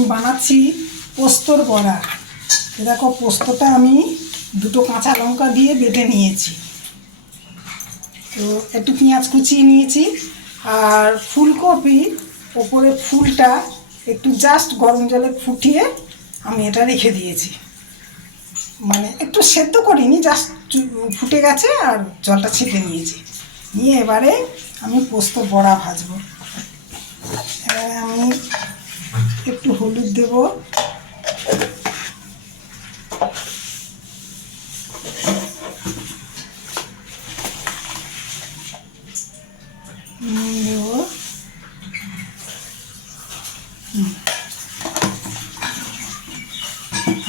আমি বানাচ্ছি পোস্তর বড়া। দেখো পোস্তটা আমি দুটো কাঁচা লঙ্কা দিয়ে বেটে নিয়েছি, তো একটু পেঁয়াজ কুচিয়ে নিয়েছি, আর ফুলকপি ওপরে ফুলটা একটু জাস্ট গরম জলে ফুটিয়ে আমি এটা রেখে দিয়েছি, মানে একটু সেদ্ধ করিনি, জাস্ট ফুটে গেছে আর জলটা ছেঁকে নিয়েছি। নিয়ে এবারে আমি পোস্ত বড়া ভাজবো। এবারে আমি একটু হলুদ দেব, নুন দেব,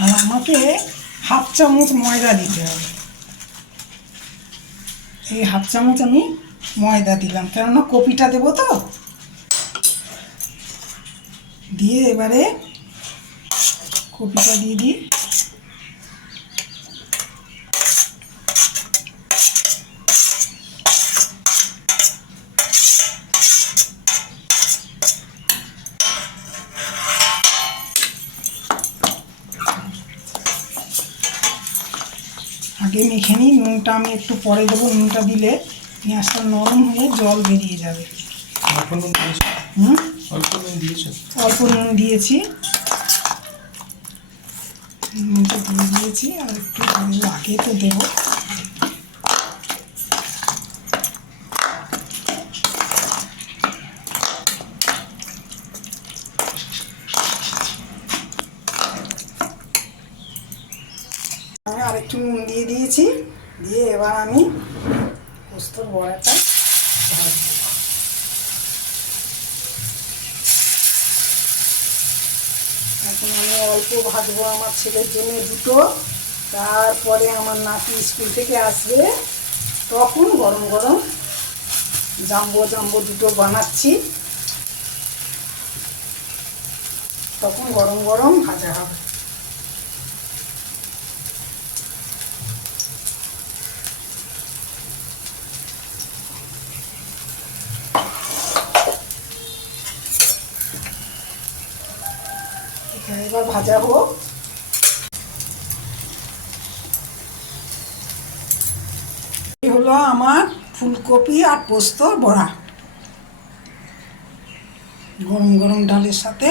আর আমাকে হাফ চামচ ময়দা দিতে হবে। এই হাফ চামচ আমি ময়দা দিলাম, কেননা কপিটা দেবো তো। দিয়ে এবারে কপিটা দিয়ে দিই। আগে মেখে নিই, নুনটা আমি একটু পরে দেবো, নুনটা দিলে পেঁয়াজটা নরম হয়ে জল বেরিয়ে যাবে। অল্প নুন দিয়েছি, নুনটা দিয়ে দিয়েছি, আর একটু আগে তো দেবো। আমি আরেকটু নুন দিয়ে দিয়েছি, দিয়ে এবার আমি পোস্তর বড়াটা ভাজবো। এখন আমি অল্প ভাজবো, আমার ছেলের জন্য দুটো, তারপরে আমার নাতি স্কুল থেকে আসবে, তখন গরম গরম জাম্বো জাম্বো দুটো বানাচ্ছি, তখন গরম গরম ভাজা হবে। এবার ভাজা হোক। এই হলো আমার ফুলকপি আর পোস্ত বড়া, গরম গরম ডালের সাথে